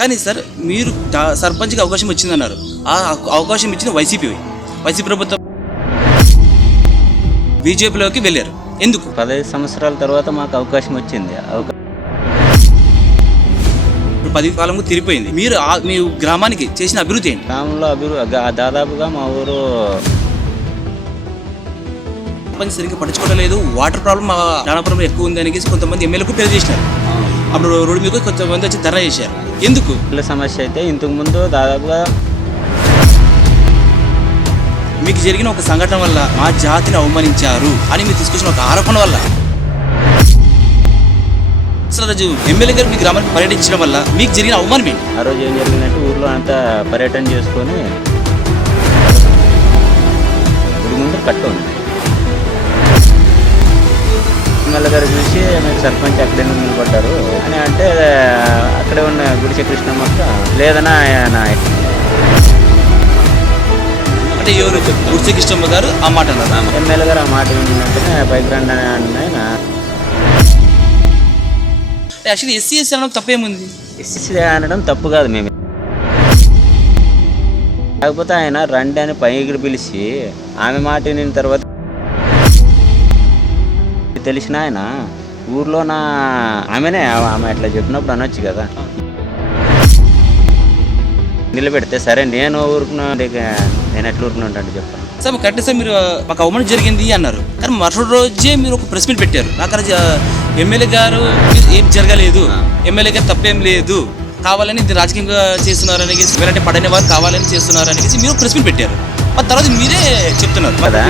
కానీ సార్ మీరు సర్పంచ్కి అవకాశం వచ్చిందన్నారు. ఆ అవకాశం ఇచ్చిన వైసీపీ ప్రభుత్వం బీజేపీలోకి వెళ్ళారు. ఎందుకు? 15 సంవత్సరాల తర్వాత మాకు అవకాశం వచ్చింది. 10 కాలంలో తిరిగిపోయింది. మీరు మీ గ్రామానికి చేసిన అభివృద్ధి ఏంటి? గ్రామంలో దాదాపుగా మా ఊరు సర్పంచ్ సరిగ్గా పట్టించుకోవట్లేదు. వాటర్ ప్రాబ్లం మా రాణాపురంలో ఎక్కువ ఉంది అని కొంతమంది ఎమ్మెల్యేలకు తెలియజేసినారు. అప్పుడు రోడ్డు మీద కొంతమంది వచ్చి ధర్నా చేశారు. ఎందుకు? ఇళ్ళ సమస్య అయితే ఇంతకు ముందు దాదాపుగా మీకు జరిగిన ఒక సంఘటన వల్ల మా జాతిని అవమానించారు అని మీరు తీసుకొచ్చిన ఒక ఆరోపణ వల్ల అసలు రోజు ఎమ్మెల్యే గారు మీ గ్రామానికి పర్యటించడం వల్ల మీకు జరిగిన అవమానం ఏంటి? ఆ రోజు ఏం జరిగిందంటే ఊర్లో అంతా పర్యటన చేసుకొని గుడి ముందు కట్ట ఉంది. ఎమ్మెల్యే గారు చూసి మీరు సర్పంచ్ అక్కడే నిలబడ్డారు అని అంటే అక్కడే ఉన్న గుడిసె కృష్ణమ్మక్క లేదన్నా అంటే ఎవరు గుడిసె కృష్ణమ్మ గారు ఆ మాట అన్నారు. ఎమ్మెల్యే గారు ఆ మాట వింటేనే పైకి రండి అని ఆయన యాక్చువల్లీ ఎస్సీ అనడం తప్పేముంది? ఎస్సీ అనడం తప్పు కాదు. మేము కాకపోతే ఆయన రండి అని పైకి పిలిచి ఆమె మాట విన్న తర్వాత తెలిసిన ఆయన ఊర్లో ఆమె అట్లా చెప్పినప్పుడు అనొచ్చు కదా. నిలబెడితే సరే నేను ఊరుకున్నా నేను ఎట్లా ఊరుకున్నా అంటే చెప్పాను సార్. కరెక్ట్ సార్, మీరు మాకు అవమానం జరిగింది అన్నారు. కానీ మరుసటి రోజే మీరు ఒక ప్రెస్ మీట్ పెట్టారు. నాకు ఎమ్మెల్యే గారు ఏం జరగలేదు, ఎమ్మెల్యే గారు తప్పేం లేదు, కావాలని ఇది రాజకీయంగా చేస్తున్నారు అనేసి ఎవరంటే పడని వారు కావాలని చేస్తున్నారు అనేసి మీరు ప్రెస్ మీట్ పెట్టారు. ఆ తర్వాత మీరే చెప్తున్నారు కదా.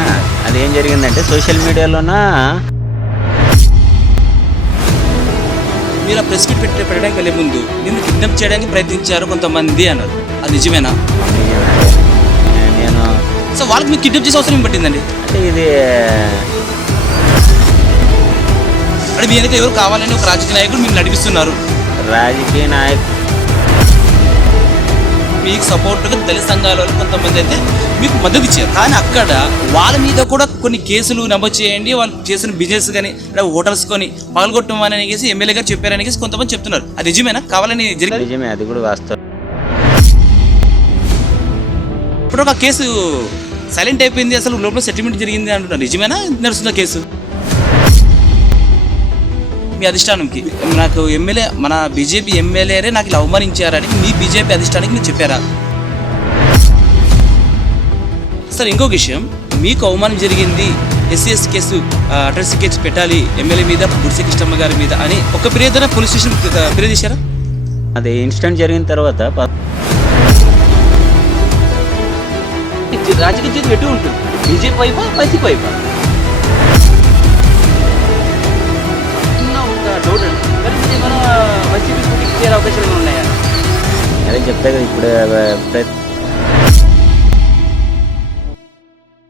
అది ఏం జరిగిందంటే సోషల్ మీడియాలోన మీరు ఆ ప్రెస్ మీట్ పెట్టడానికి వెళ్ళే ముందు మీరు కిడ్నాప్ చేయడానికి ప్రయత్నించారు కొంతమంది అన్నారు. అది నిజమేనా? నేను సో వాళ్ళకి మీరు కిడ్నాప్ చేసే అవసరం ఏం పట్టిందండి? అంటే ఇది అంటే మీ వెనక ఎవరు కావాలని ఒక రాజకీయ నాయకుడు మీరు నడిపిస్తున్నారు. రాజకీయ నాయకుడు మీకు సపోర్ట్గా దళిత సంఘాల వాళ్ళు కొంతమంది అయితే మీకు మద్దతు ఇచ్చారు. కానీ అక్కడ వాళ్ళ మీద కూడా కొన్ని కేసులు నమోదు చేయండి, వాళ్ళు చేసిన బిజినెస్ కానీ హోటల్స్ కొని పగలగొట్టమని అనేసి ఎమ్మెల్యే గారు చెప్పారనేసి కొంతమంది చెప్తున్నారు. అది నిజమేనా? కావాలని జరిగింది? నిజమే, అది కూడా వాస్తవం. ఇప్పుడు ఒక కేసు సైలెంట్ అయిపోయింది, అసలు లోపల సెటిల్మెంట్ జరిగింది అంటున్నారు. నిజమేనా? నడుస్తున్న కేసు మీ అధిష్టానంకి నాకు ఎమ్మెల్యే మన బీజేపీ ఎమ్మెల్యేరే నాకు ఇలా అవమానించారని మీ బీజేపీ అధిష్టానానికి మీరు చెప్పారా? సార్ ఇంకొక విషయం, మీకు అవమానం జరిగింది, ఎస్సీ కేసు అట్రాసిటీ కేసు పెట్టాలి ఎమ్మెల్యే మీద, గుడిసె కృష్ణమ్మ గారి మీద అని ఒక ఫిర్యాదు పోలీస్ స్టేషన్ ఫిర్యాదు చేశారా? అది ఇన్సిడెంట్ జరిగిన తర్వాత రాజకీయ జీవితం ఎటు ఉంటుంది? బీజేపీ వైపా వైసీపీ వైపా? డౌట్ అండి. మరి ఏమైనా వైసీపీ చేసే అవకాశాలు ఉన్నాయా? అదే చెప్తే కదా ఇప్పుడు